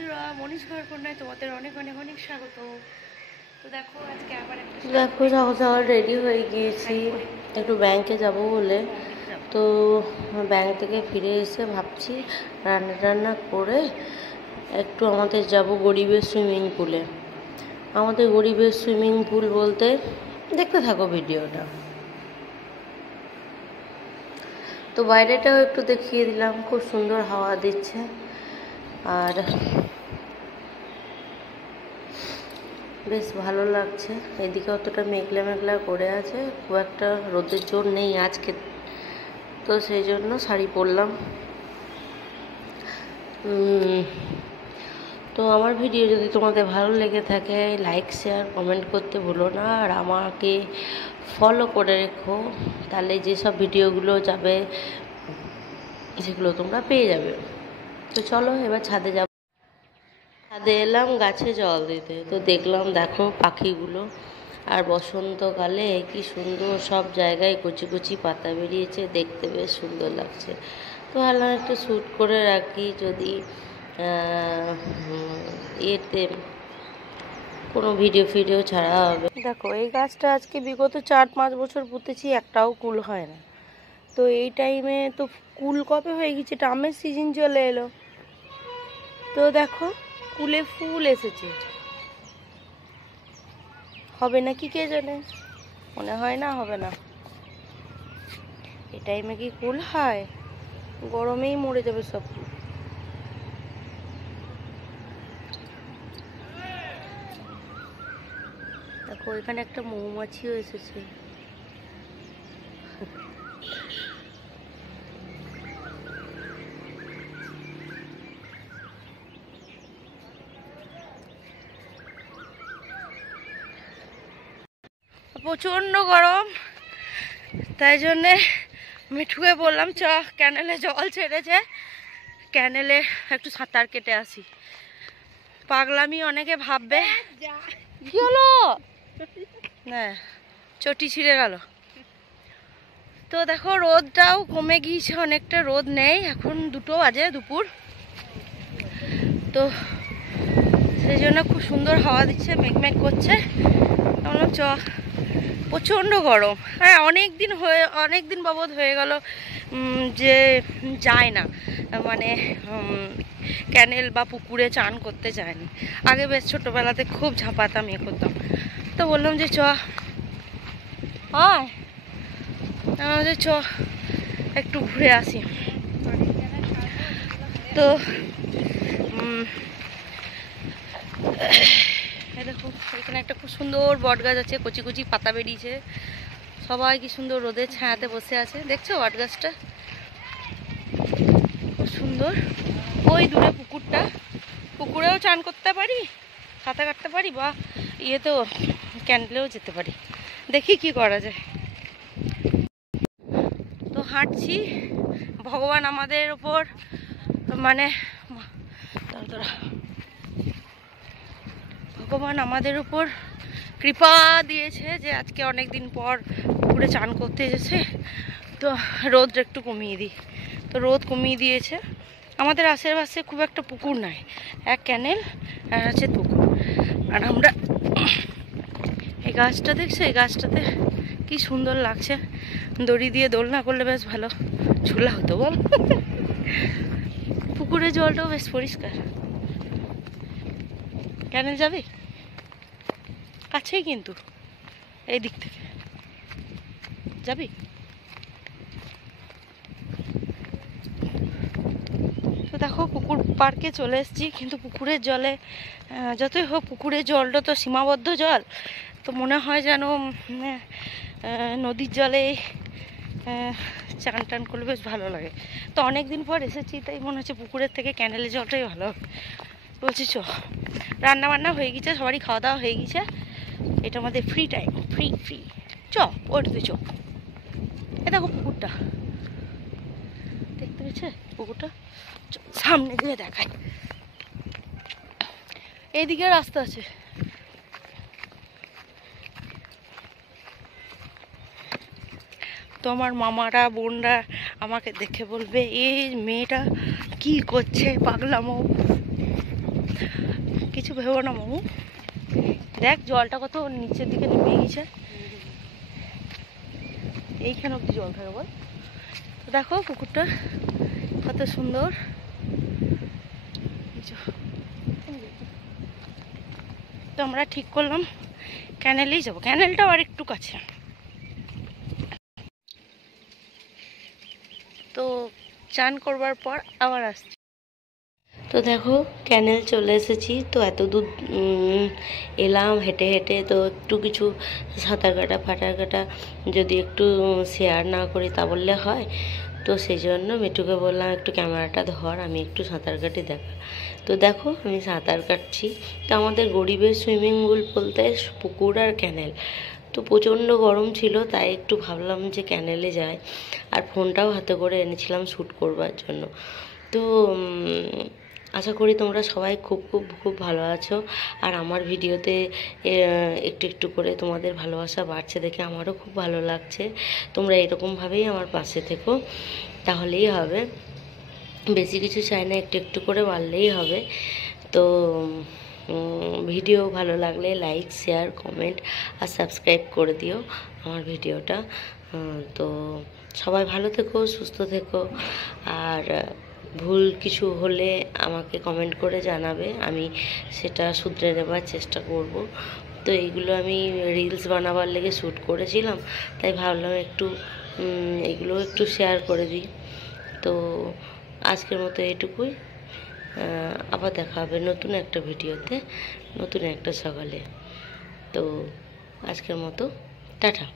বন্ধুরা, মনীষ ঘর কন্যায় তোমাদের অনেক অনেক অনেক স্বাগত। তো দেখো আজকে আবার দেখো সকাল সকাল রেডি হয়ে গিয়েছি একটু ব্যাংকে যাব বলে। তো ব্যাংক থেকে ফিরে এসে ভাবছি রান্না টান্না করে একটু আমাদের যাব গরিবের সুইমিং পুলে। আমাদের গরিবের সুইমিং পুল বলতে দেখতে থাকো ভিডিওটা। তো বাইরেটাও একটু দেখিয়ে দিলাম, খুব সুন্দর হাওয়া দিচ্ছে আর বেশ ভালো লাগছে। এদিকে অতটা মেঘলা মেঘলা করে আছে, খুব একটা রোদের জোর নেই আজকে, তো সেই জন্য শাড়ি পরলাম। তো আমার ভিডিও যদি তোমাদের ভালো লেগে থাকে লাইক শেয়ার কমেন্ট করতে ভুলো না, আর আমাকে ফলো করে রেখো, তাহলে যেসব ভিডিওগুলো যাবে সেগুলো তোমরা পেয়ে যাবে। তো চলো এবার ছাদে যাব। ছাদে এলাম গাছে জল দিতে, তো দেখলাম দেখো পাখিগুলো, আর বসন্তকালে কি সুন্দর সব জায়গায় কচি কচি পাতা বেরিয়েছে, দেখতে বেশ সুন্দর লাগছে। তো ভাবলাম একটু শ্যুট করে রাখি, যদি এতে কোনো ভিডিও ছাড়া হবে। দেখো এই গাছটা আজকে বিগত 4-5 বছর পুঁতেছি, একটাও কুল হয় না। তো এই টাইমে তো কুল কবে হয়ে গেছে, এটা আমের সিজন চলে এলো। তো দেখো কুলে ফুল এসেছে, হবে না কি কে জানে, মনে হয় না হবে না। এই টাইমে কি কুল হয়? গরমেই মরে যাবে সব ফুল। দেখো এখানে একটা মৌমাছিও এসেছে। প্রচন্ড গরম, তাই জন্যে মিঠুকে বললাম চ ক্যানেলে জল ছেড়েছে, ক্যানেলে একটু সাঁতার কেটে আসি। পাগলামি অনেকে ভাববে। কি হলো? না চটি ছিঁড়ে গেল। তো দেখো রোদটাও কমে গিয়েছে অনেকটা, রোদ নেই এখন, 2টো বাজে দুপুর। তো সেই জন্য খুব সুন্দর হাওয়া দিচ্ছে, মেঘমেঘ করছে। বললাম চ, প্রচণ্ড গরম। হ্যাঁ অনেক দিন বাবদ হয়ে গেল যে যায় না, মানে ক্যানেল বা পুকুরে চান করতে যায়নি। আগে বেশ ছোটোবেলাতে খুব ঝাঁপাতাম, ইয়ে করতাম। তো বললাম যে চ চ একটু ঘুরে আসি। তো দেখো এখানে একটা খুব সুন্দর বট গাছ আছে, কচি কচি পাতা বেরিয়েছে, সবাই কি সুন্দর রোদের ছায়াতে বসে আছে। দেখছো বট গাছটা খুব সুন্দর। ওই দূরে পুকুরটা, পুকুরেও চান করতে পারি, সাঁতার কাটতে পারি, বা ইয়েতেও ক্যান্ডেলেও যেতে পারি। দেখি কি করা যায়। তো হাঁটছি, ভগবান আমাদের ওপর মানে ভগবান আমাদের উপর কৃপা দিয়েছে যে আজকে অনেক দিন পর পুকুরে চান করতে এসেছে। তো রোদ একটু কমিয়ে দিই, তো রোদ কমিয়ে দিয়েছে। আমাদের আশেপাশে খুব একটা পুকুর নাই, এক ক্যানেল আর আছে পুকুর। আর আমরা এই গাছটা দেখছো, এই গাছটাতে কি সুন্দর লাগছে, দড়ি দিয়ে দোলনা করলে বেশ ভালো ঝুলা হতো বল। পুকুরের জলটাও বেশ পরিষ্কার। ক্যানেল যাবি? কাছেই কিন্তু, এই দিক থেকে যাবি? তো দেখো পুকুর পার্কে চলে এসেছি, কিন্তু পুকুরের জলে যতই হোক পুকুরের জলটা তো সীমাবদ্ধ জল, তো মনে হয় যেন নদীর জলে চান টান করলে বেশ ভালো লাগে। তো অনেক দিন পর এসেছি, তাই মনে হচ্ছে পুকুরের থেকে ক্যানেলের জলটাই ভালো। বলছি চ, রান্না বান্না হয়ে গেছে, সবারই খাওয়া দাওয়া হয়ে গেছে, এটা আমাদের ফ্রি টাইম, ফ্রি চ ওইটাতে চ। এ দেখো পুকুরটা, দেখতে পেয়েছে পুকুরটা? সামনে দিয়ে দেখায়, এইদিকে রাস্তা আছে। তো আমার মামারা বোনরা আমাকে দেখে বলবে এই মেয়েটা কি করছে, পাগলামো। কিছু ভেবো না মামু। দেখ জলটা কত নিচের দিকে নেমে গেছে, এইখানে অব্দি জল থাকে বল। তো দেখো পুকুরটা কত সুন্দর। তো আমরা ঠিক করলাম ক্যানেলেই যাবো, ক্যানেলটাও আর একটু কাছে। তো চান করবার পর আবার আসছি। তো দেখো ক্যানেল চলে এসেছি। তো এত দূর এলাম হেঁটে হেঁটে, তো একটু কিছু সাঁতার কাটা ফাটার কাটা যদি একটু শেয়ার না করি তা বললে হয়। তো সেই জন্য মিঠুকে বললাম একটু ক্যামেরাটা ধর, আমি একটু সাঁতার কাটি দেখা। তো দেখো আমি সাঁতার কাটছি। তো আমাদের গরিবের সুইমিং পুল বলতে পুকুর আর ক্যানেল। তো প্রচণ্ড গরম ছিল, তাই একটু ভাবলাম যে ক্যানেলে যাই। আর ফোনটাও হাতে করে এনেছিলাম শ্যুট করবার জন্য। তো আশা করি তোমরা সবাই খুব খুব খুব ভালো আছো। আর আমার ভিডিওতে একটু একটু করে তোমাদের ভালোবাসা বাড়ছে দেখে আমারও খুব ভালো লাগছে। তোমরা এরকমভাবেই আমার পাশে থেকো, তাহলেই হবে। বেশি কিছু চাই না, একটু একটু করে বাড়লেই হবে। তো ভিডিও ভালো লাগলে লাইক শেয়ার কমেন্ট আর সাবস্ক্রাইব করে দিও আমার ভিডিওটা। তো সবাই ভালো থেকো, সুস্থ থেকো। আর ভুল কিছু হলে আমাকে কমেন্ট করে জানাবে, আমি সেটা শুধরে নেবার চেষ্টা করব। তো এইগুলো আমি রিলস বানাবার লেগে শ্যুট করেছিলাম, তাই ভাবলাম একটু এগুলো একটু শেয়ার করে দিই। তো আজকের মতো এটুকুই। আবার দেখা হবে নতুন একটা ভিডিওতে, নতুন একটা সকালে। তো আজকের মতো টাটা।